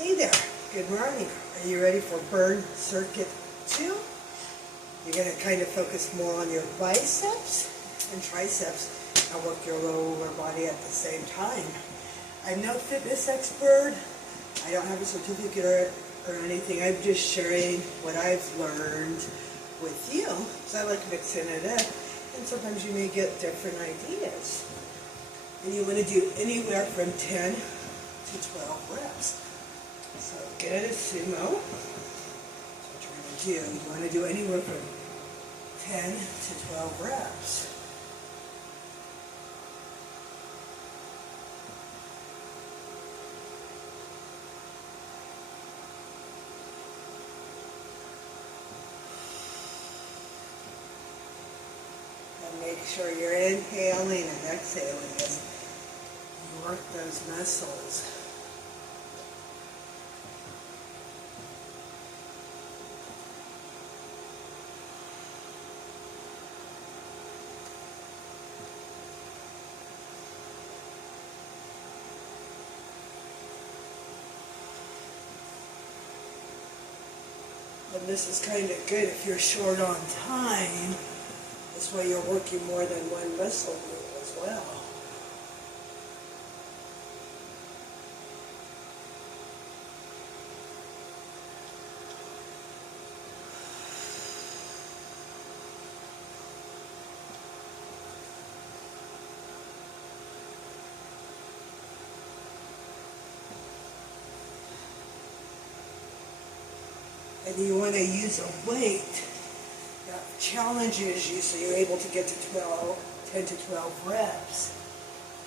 Hey there, good morning. Are you ready for burn circuit 2? You're going to kind of focus more on your biceps and triceps and work your lower body at the same time. I'm no fitness expert. I don't have a certificate or anything. I'm just sharing what I've learned with you. So I like mixing it up. And sometimes you may get different ideas. And you want to do anywhere from 10 to 12 reps. So get a sumo. That's what you're going to do. You want to do anywhere from 10 to 12 reps. And make sure you're inhaling and exhaling as you work those muscles. And this is kind of good if you're short on time. This way you're working more than one muscle group as well. And you want to use a weight that challenges you so you're able to get to 10 to 12 reps.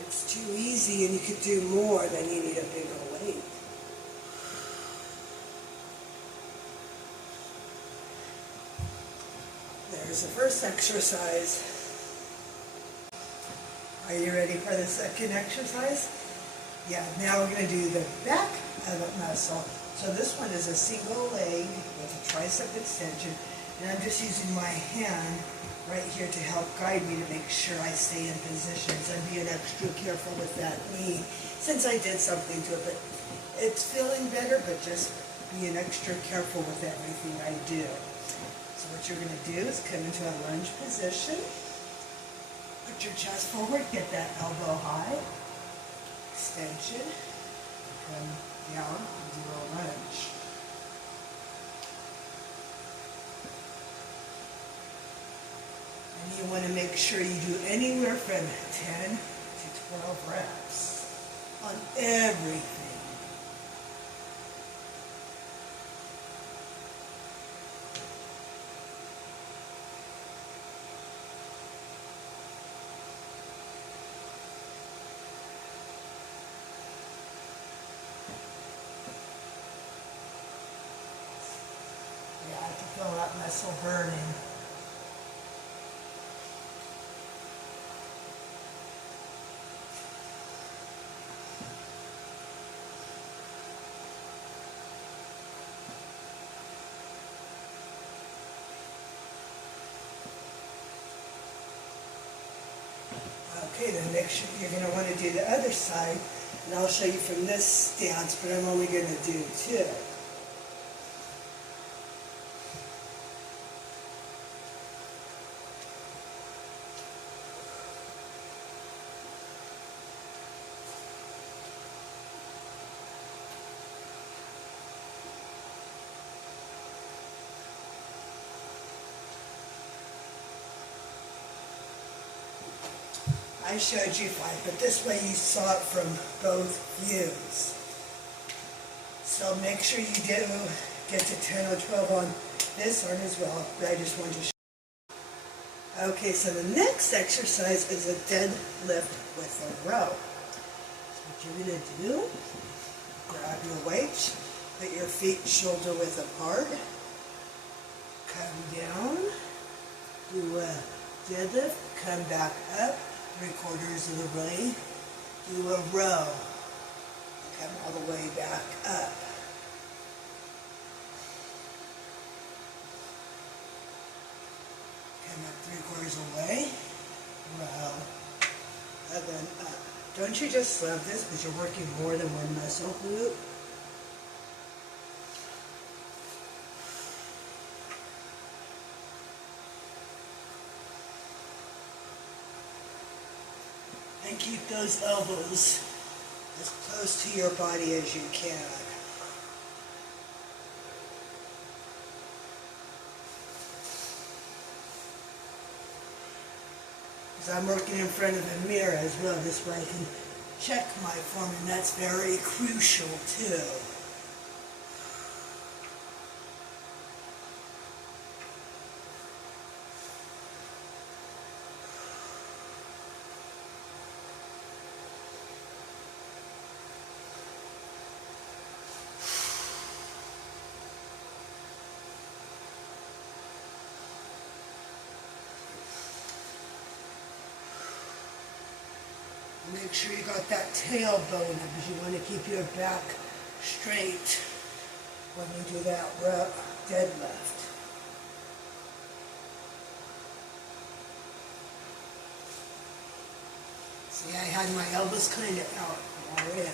If it's too easy and you could do more, then you need a bigger weight. There's the first exercise. Are you ready for the second exercise? Yeah, now we're going to do the back of a muscle. So this one is a single leg with a tricep extension, and I'm just using my hand right here to help guide me to make sure I stay in position. So I'm being extra careful with that knee since I did something to it, but it's feeling better, but just being extra careful with everything I do. So what you're going to do is come into a lunge position, put your chest forward, get that elbow high, extension, come down and do a lunge. And you want to make sure you do anywhere from 10 to 12 reps on everything. I can feel that muscle burning. Okay, then next you're going to want to do the other side, and I'll show you from this stance, but I'm only going to do 2. I showed you 5, but this way you saw it from both views. So make sure you do get to 10 or 12 on this arm as well, but I just wanted to show you. Okay, so the next exercise is a deadlift with a row. So what you're going to do, grab your weights, put your feet shoulder width apart, come down, do a deadlift, come back up, 3/4 of the way, do a row, come all the way back up. Come up 3/4 of the way, row, and then up. Don't you just love this because you're working more than one muscle group? keep those elbows as close to your body as you can. Because I'm working in front of a mirror as well, this way I can check my form, and that's very crucial too. Make sure you got that tailbone up, because you want to keep your back straight when you do that deadlift. See, I had my elbows kind of out already.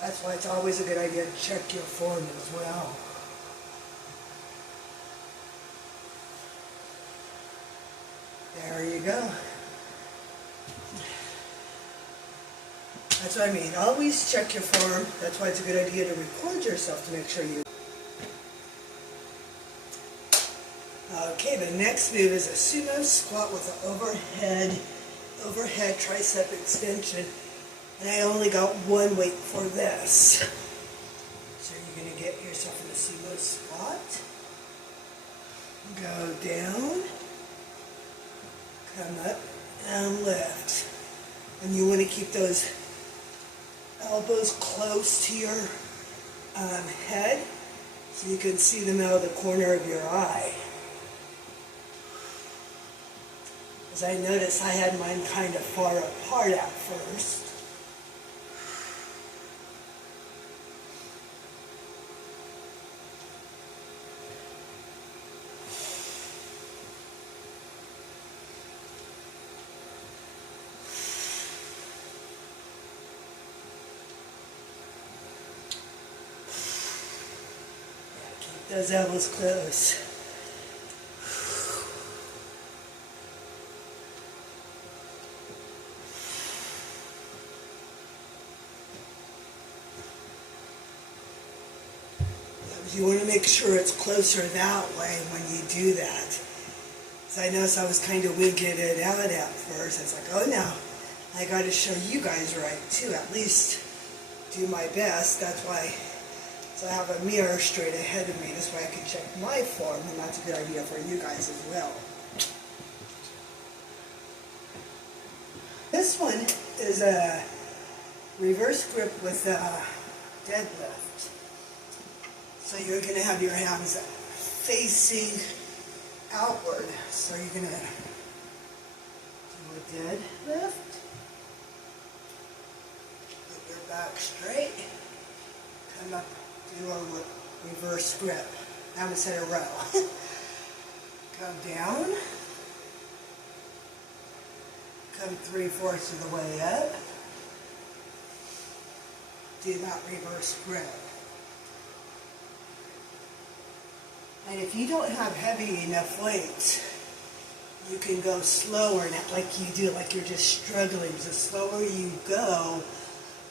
That's why it's always a good idea to check your form as well. There you go. That's what I mean. Always check your form. That's why it's a good idea to record yourself to make sure you... Okay, the next move is a sumo squat with an overhead tricep extension. And I only got one weight for this. So you're going to get yourself in a sumo squat. Go down. Come up and lift. And you want to keep those elbows close to your head so you can see them out of the corner of your eye. As I noticed, I had mine kind of far apart at first. Those elbows close. You want to make sure it's closer that way when you do that. So I noticed I was kind of wigging it out at first. It's like, oh no, I got to show you guys right too. At least do my best. That's why. So I have a mirror straight ahead of me. This way I can check my form, and that's a good idea for you guys as well. This one is a reverse grip with a deadlift. So you're going to have your hands facing outward. So you're going to do a deadlift. Get your back straight. Come up. Do a reverse grip. Now instead of row. Go down. Come 3/4 of the way up. Do that reverse grip. And if you don't have heavy enough weights, you can go slower, not like you do, like you're just struggling. The slower you go,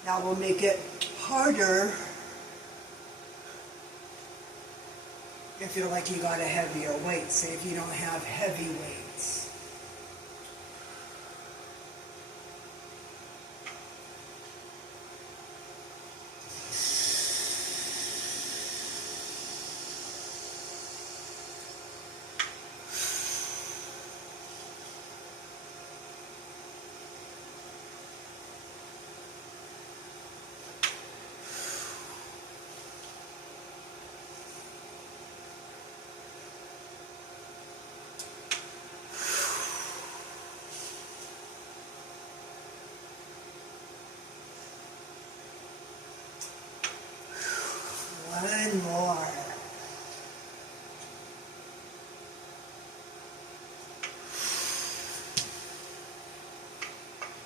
that will make it harder if you're like you got a heavier weight. Say if you don't have heavy weights. One more.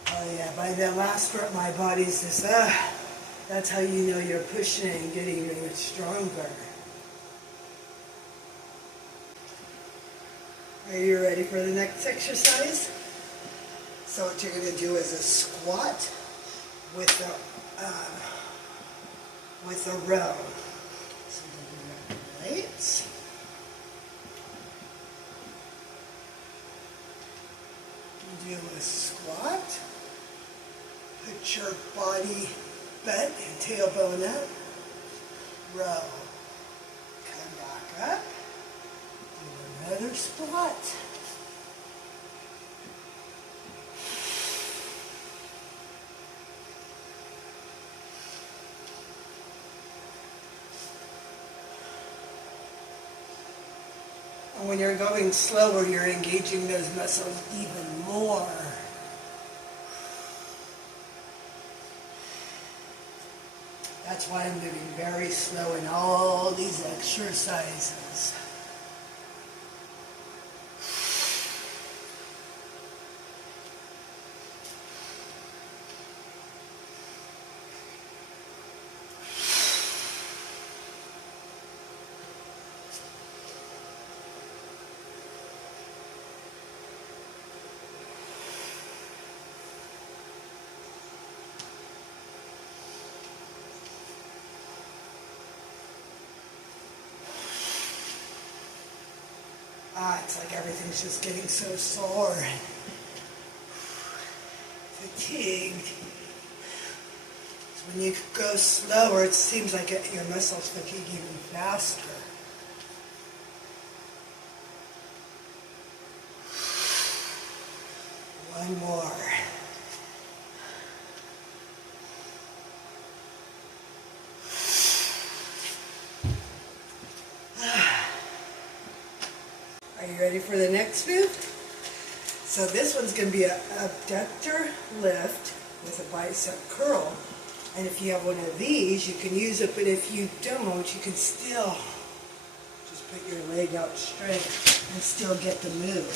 Oh yeah, by the last grip my body's just, that's how you know you're pushing and getting stronger. Are you ready for the next exercise? So what you're going to do is a squat with a row. So grab your weights. Do a squat. Put your body, butt and tailbone up. Row. Come back up. Do another squat. And when you're going slower, you're engaging those muscles even more. That's why I'm moving very slow in all these exercises. It's like everything's just getting so sore. Fatigued. So when you go slower, it seems like your muscles fatigue even faster. One more. Are you ready for the next move? So this one's going to be an abductor lift with a bicep curl. And if you have one of these, you can use it, but if you don't, you can still just put your leg out straight and still get the move.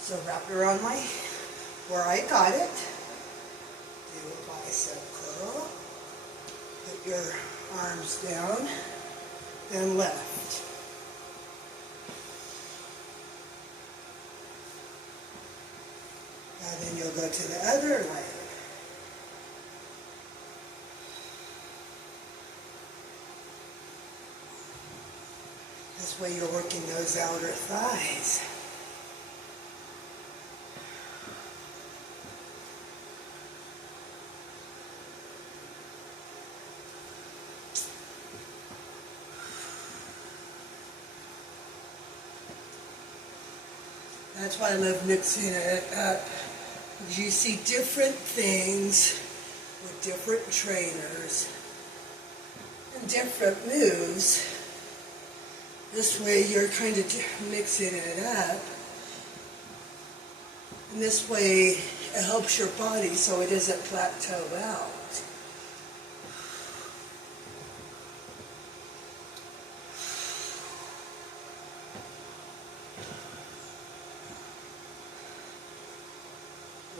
So wrap it around where I got it. Do a bicep curl. Put your arms down. Then left. And then you'll go to the other leg. This way you're working those outer thighs. That's why I love mixing it up. Because you see different things with different trainers and different moves. This way you're kind of mixing it up. And this way it helps your body so it doesn't plateau out.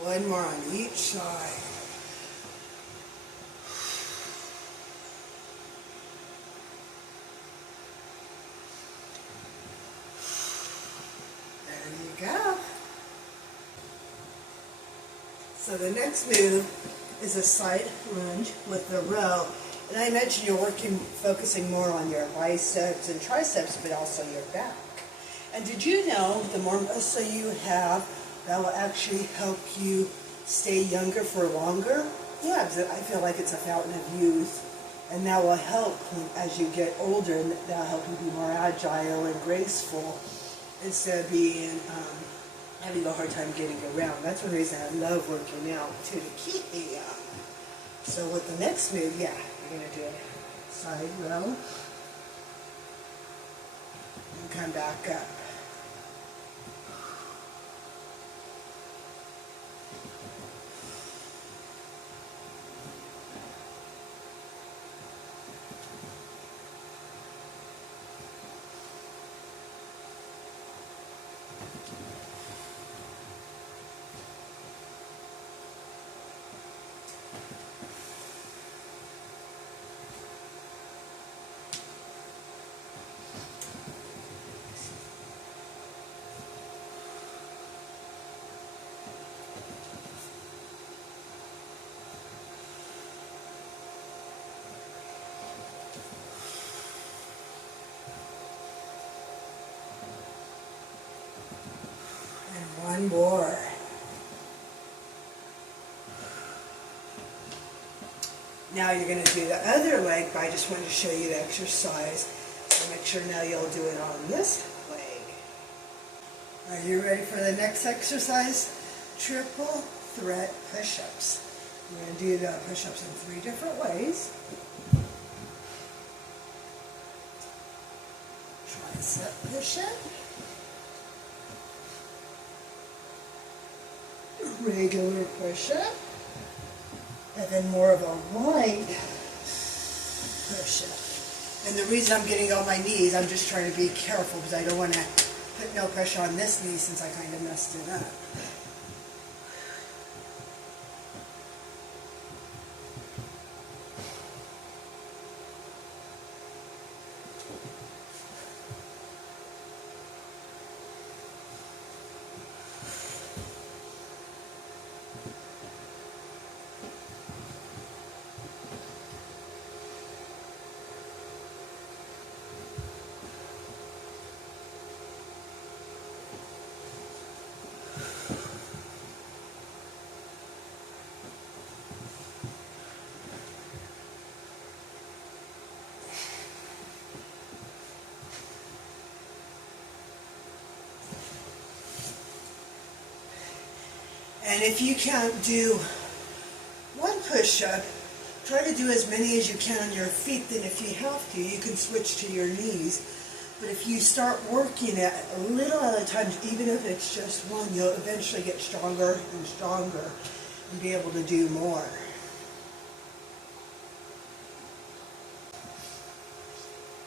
One more on each side. There you go. So the next move is a side lunge with the row. And I mentioned you're focusing more on your biceps and triceps, but also your back. And did you know the more muscle you have, that will actually help you stay younger for longer? Yeah, I feel like it's a fountain of youth. And that will help as you get older, and that will help you be more agile and graceful instead of being having a hard time getting around. That's one reason I love working out, too, to keep me young. So with the next move, yeah, you're going to do a side row and come back up. One more. Now you're going to do the other leg, but I just wanted to show you the exercise. So make sure now you'll do it on this leg. Are you ready for the next exercise? Triple threat push-ups. We're going to do the push-ups in 3 different ways. Tricep push-up. Regular push-up. And then more of a light push-up. And the reason I'm getting on my knees, I'm just trying to be careful because I don't want to put no pressure on this knee since I kind of messed it up. And if you can't do one push-up, try to do as many as you can on your feet. Then if you have to, you can switch to your knees. But if you start working it a little at a time, even if it's just one, you'll eventually get stronger and stronger and be able to do more.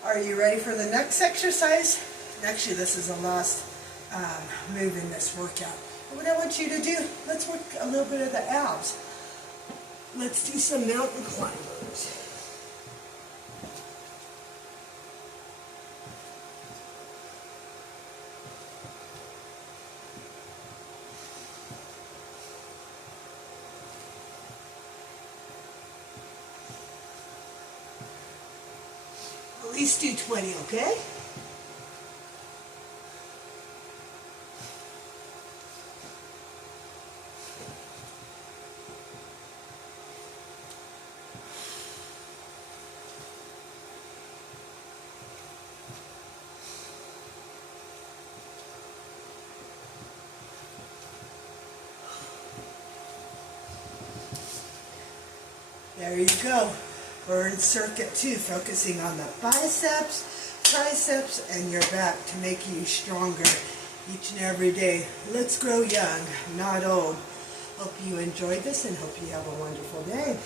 Are you ready for the next exercise? Actually, this is the last move in this workout. And what I want you to do, let's work a little bit of the abs. Let's do some mountain climbers. At least do 20, okay? There you go. We're in circuit 2, focusing on the biceps, triceps, and your back to make you stronger each and every day. Let's grow young, not old. Hope you enjoyed this and hope you have a wonderful day.